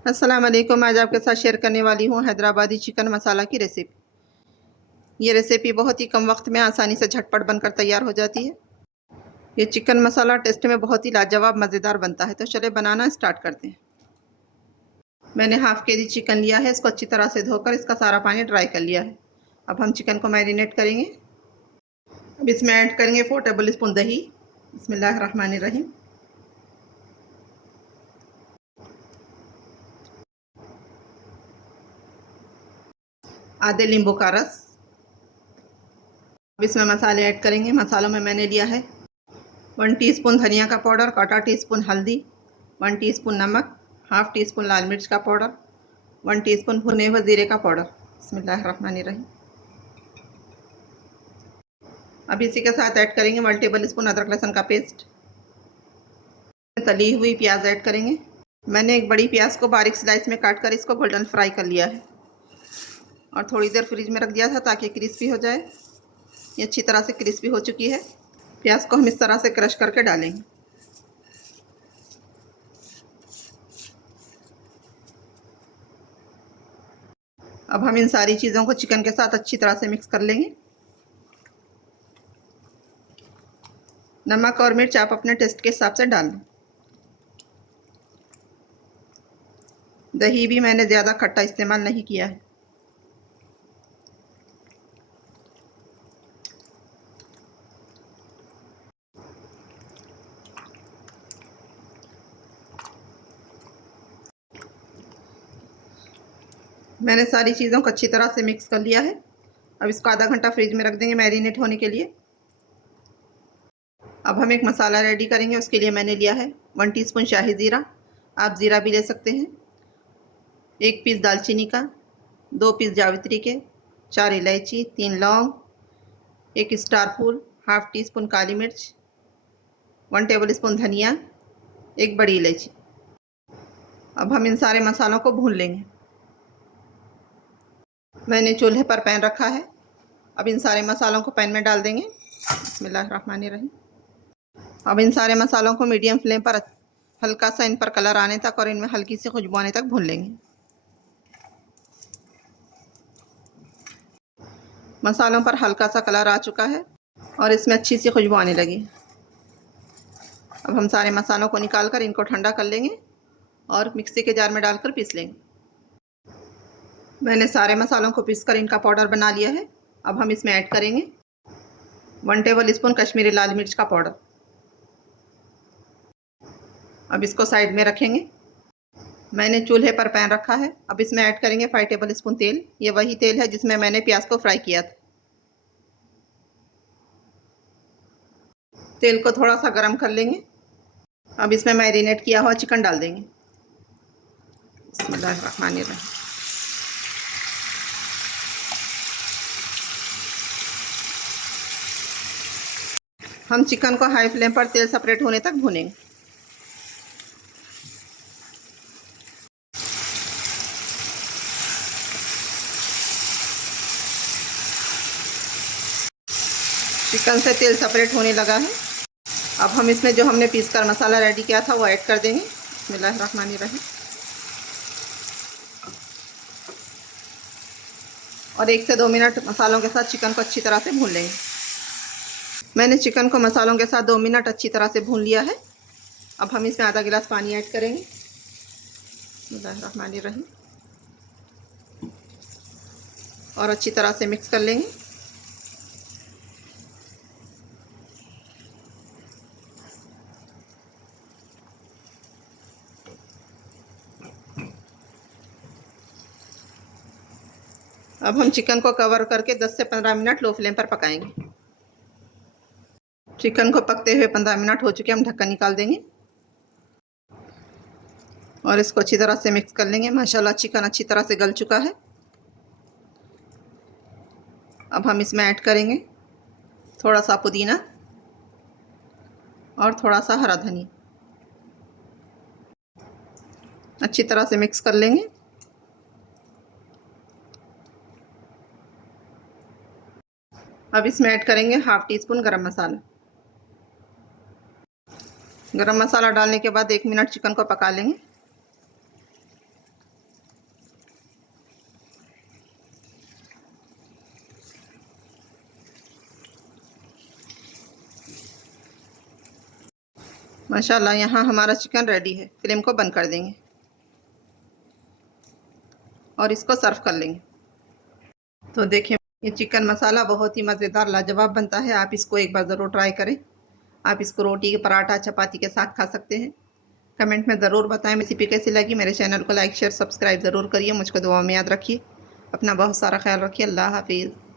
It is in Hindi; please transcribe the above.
अस्सलाम वालेकुम। आज आपके साथ शेयर करने वाली हूँ हैदराबादी चिकन मसाला की रेसिपी। ये रेसिपी बहुत ही कम वक्त में आसानी से झटपट बनकर तैयार हो जाती है। ये चिकन मसाला टेस्ट में बहुत ही लाजवाब मज़ेदार बनता है। तो चले बनाना स्टार्ट करते हैं। मैंने हाफ़ के जी चिकन लिया है। इसको अच्छी तरह से धोकर इसका सारा पानी ड्राई कर लिया है। अब हम चिकन को मैरिनेट करेंगे। अब इसमें ऐड करेंगे 4 टेबल स्पून दही। बिस्मिल्लाहिर्रहमानिर्रहीम। आधे नींबू का रस। अब इसमें मसाले ऐड करेंगे। मसालों में मैंने लिया है 1 टीस्पून धनिया का पाउडर, क्वार्टर टीस्पून हल्दी, 1 टीस्पून नमक, हाफ़ टी स्पून लाल मिर्च का पाउडर, 1 टीस्पून भुने हुए ज़ीरे का पाउडर। बिस्मिल्लाहिर्रहमानिर्रहीम। अब इसी के साथ ऐड करेंगे 1 टेबल स्पून अदरक लहसुन का पेस्ट। तली हुई प्याज ऐड करेंगे। मैंने एक बड़ी प्याज को बारीक स्लाइस में काट कर इसको गोल्डन फ्राई कर लिया है और थोड़ी देर फ्रिज में रख दिया था ताकि क्रिस्पी हो जाए। ये अच्छी तरह से क्रिस्पी हो चुकी है। प्याज को हम इस तरह से क्रश करके डालेंगे। अब हम इन सारी चीज़ों को चिकन के साथ अच्छी तरह से मिक्स कर लेंगे। नमक और मिर्च आप अपने टेस्ट के हिसाब से डाल दें। दही भी मैंने ज़्यादा खट्टा इस्तेमाल नहीं किया है। मैंने सारी चीज़ों को अच्छी तरह से मिक्स कर लिया है। अब इसको आधा घंटा फ्रिज में रख देंगे मैरिनेट होने के लिए। अब हम एक मसाला रेडी करेंगे। उसके लिए मैंने लिया है 1 टीस्पून शाही ज़ीरा। आप ज़ीरा भी ले सकते हैं। 1 पीस दालचीनी का, 2 पीस जावित्री के, 4 इलायची, 3 लौंग, 1 स्टार फूल, हाफ़ टी स्पून काली मिर्च, 1 टेबल स्पून धनिया, 1 बड़ी इलायची। अब हम इन सारे मसालों को भून लेंगे। मैंने चूल्हे पर पैन रखा है। अब इन सारे मसालों को पैन में डाल देंगे। बिस्मिल्लाहिर्रहमानिर्रहीम। अब इन सारे मसालों को मीडियम फ्लेम पर हल्का सा इन पर कलर आने तक और इनमें हल्की सी खुशबू आने तक भून लेंगे। मसालों पर हल्का सा कलर आ चुका है और इसमें अच्छी सी खुशबू आने लगी। अब हम सारे मसालों को निकाल कर इनको ठंडा कर लेंगे और मिक्सी के जार में डालकर पीस लेंगे। मैंने सारे मसालों को पीसकर इनका पाउडर बना लिया है। अब हम इसमें ऐड करेंगे 1 टेबल स्पून कश्मीरी लाल मिर्च का पाउडर। अब इसको साइड में रखेंगे। मैंने चूल्हे पर पैन रखा है। अब इसमें ऐड करेंगे 5 टेबल स्पून तेल। ये वही तेल है जिसमें मैंने प्याज को फ्राई किया था। तेल को थोड़ा सा गर्म कर लेंगे। अब इसमें मैरिनेट किया हुआ चिकन डाल देंगे। बिस्मिल्लाहिर्रहमानिर्रहीम। हम चिकन को हाई फ्लेम पर तेल सेपरेट होने तक भूनेंगे। चिकन से तेल सेपरेट होने लगा है। अब हम इसमें जो हमने पीस कर मसाला रेडी किया था वो ऐड कर देंगे। बिस्मिल्लाहिर्रहमानिर्रहीम। और 1 से 2 मिनट मसालों के साथ चिकन को अच्छी तरह से भून लेंगे। मैंने चिकन को मसालों के साथ 2 मिनट अच्छी तरह से भून लिया है। अब हम इसमें आधा गिलास पानी ऐड करेंगे। बिस्मिल्लाहिर्रहमानिर्रहीम। और अच्छी तरह से मिक्स कर लेंगे। अब हम चिकन को कवर करके 10 से 15 मिनट लो फ्लेम पर पकाएंगे। चिकन को पकते हुए 15 मिनट हो चुके। हम ढक्कन निकाल देंगे और इसको अच्छी तरह से मिक्स कर लेंगे। माशाल्लाह चिकन अच्छी तरह से गल चुका है। अब हम इसमें ऐड करेंगे थोड़ा सा पुदीना और थोड़ा सा हरा धनिया। अच्छी तरह से मिक्स कर लेंगे। अब इसमें ऐड करेंगे हाफ़ टी स्पून गरम मसाला। गरम मसाला डालने के बाद 1 मिनट चिकन को पका लेंगे। माशाल्लाह यहाँ हमारा चिकन रेडी है। फ्लेम को बंद कर देंगे और इसको सर्व कर लेंगे। तो देखिए ये चिकन मसाला बहुत ही मज़ेदार लाजवाब बनता है। आप इसको एक बार ज़रूर ट्राई करें। आप इसको रोटी, पराठा, चपाती के साथ खा सकते हैं। कमेंट में ज़रूर बताएं रेसिपी कैसी लगी। मेरे चैनल को लाइक शेयर सब्सक्राइब ज़रूर करिए। मुझको दुआ में याद रखिए। अपना बहुत सारा ख्याल रखिए। अल्लाह हाफिज़।